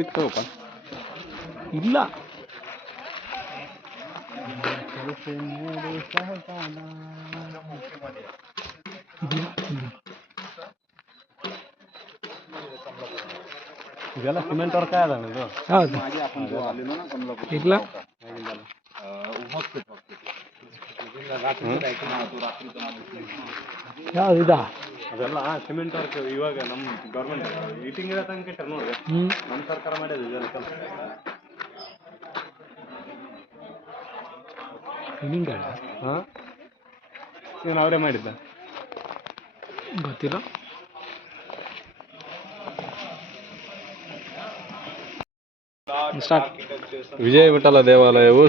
ಸಿಗ್ತಾವಪ್ಪ ಇಲ್ಲ ಇದೆಲ್ಲ cement work ಅದ ಇದು ಹೌದು ಇಲ್ಲ ಯಾವ್ದು ಇದಾ ಅದೆಲ್ಲ ಸಿಮೆಂಟ್ ವರ್ಕ್ ಇವಾಗ ನಮ್ಮ ಗೌರ್ಮೆಂಟ್ ಈಟಿಂಗ್ ಇರೋ ತನಕ ನೋಡ್ರಿ ನಮ್ಮ ಸರ್ಕಾರ ಮಾಡಿದೆ ಇದೆಲ್ಲ ಕೆಲಸ ಹಾಂ ಏನು ಅವರೇ ಮಾಡಿದ್ದ ಗೊತ್ತಿಲ್ಲ ವಿಜಯ ವಿಠಲ ದೇವಾಲಯವು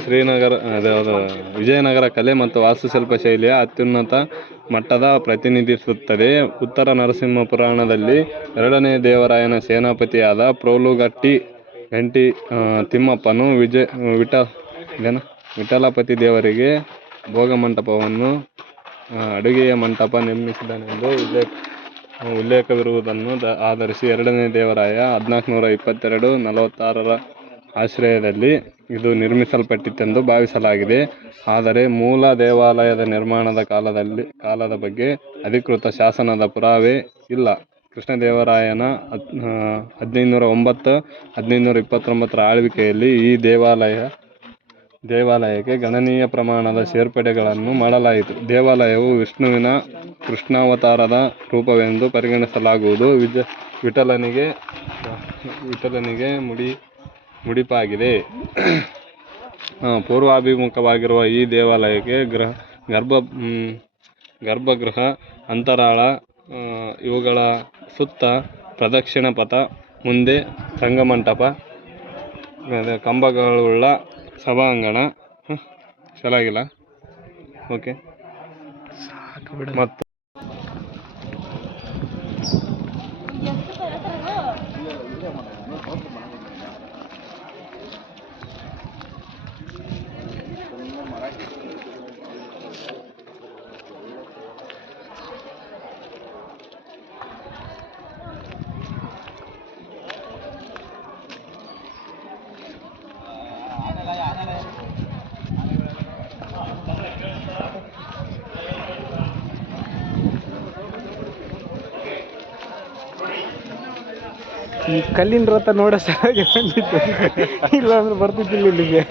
ವಿಜಯನಗರ ಕಲೆ ಮತ್ತು ವಾಸ್ತುಶಿಲ್ಪ ಶೈಲಿಯ ಅತ್ಯುನ್ನತ ಮಟ್ಟದ ಪ್ರತಿನಿಧಿಸುತ್ತದೆ. ಉತ್ತರ ನರಸಿಂಹ ಪುರಾಣದಲ್ಲಿ ಎರಡನೇ ದೇವರಾಯನ ಸೇನಾಪತಿಯಾದ ಪ್ರೋಲುಗಟ್ಟಿ ಗಂಟಿ ತಿಮ್ಮಪ್ಪನು ವಿಠಲಪತಿ ದೇವರಿಗೆ ಭೋಗಮಂಟಪವನ್ನು ಅಡುಗೆಯ ಮಂಟಪ ನಿರ್ಮಿಸಿದನೆಂದು ಉಲ್ಲೇಖವಿರುವುದನ್ನು ಆಧರಿಸಿ ಎರಡನೇ ದೇವರಾಯ 1422-46 ಆಶ್ರಯದಲ್ಲಿ ಇದು ನಿರ್ಮಿಸಲ್ಪಟ್ಟಿತೆಂದು ಭಾವಿಸಲಾಗಿದೆ. ಆದರೆ ಮೂಲ ದೇವಾಲಯದ ನಿರ್ಮಾಣದ ಕಾಲದ ಬಗ್ಗೆ ಅಧಿಕೃತ ಶಾಸನದ ಪುರಾವೆ ಇಲ್ಲ. ಕೃಷ್ಣದೇವರಾಯನ 1509-1529 ಆಳ್ವಿಕೆಯಲ್ಲಿ ಈ ದೇವಾಲಯಕ್ಕೆ ಗಣನೀಯ ಪ್ರಮಾಣದ ಸೇರ್ಪಡೆಗಳನ್ನು ಮಾಡಲಾಯಿತು. ದೇವಾಲಯವು ವಿಷ್ಣುವಿನ ಕೃಷ್ಣಾವತಾರದ ರೂಪವೆಂದು ಪರಿಗಣಿಸಲಾಗುವುದು. ವಿಠಲನಿಗೆ ಮುಡಿಪಾಗಿದೆ. ಪೂರ್ವಾಭಿಮುಖವಾಗಿರುವ ಈ ದೇವಾಲಯಕ್ಕೆ ಗರ್ಭಗೃಹ, ಅಂತರಾಳ ಇವುಗಳ ಸುತ್ತ ಪ್ರದಕ್ಷಿಣ ಪಥ, ಮುಂದೆ ರಂಗಮಂಟಪ, ಕಂಬಗಳುಳ್ಳ ಸಭಾಂಗಣ ಓಕೆ ಮತ್ತು ಈ ಕಲ್ಲಿನ ರಥ ನೋಡೋ ಚೆನ್ನಾಗಿ ಬಂದಿತ್ತು, ಇಲ್ಲ ಅಂದ್ರೆ ಬರ್ತಿದ್ದಿಲ್ಲ ಇಲ್ಲಿಗೆ.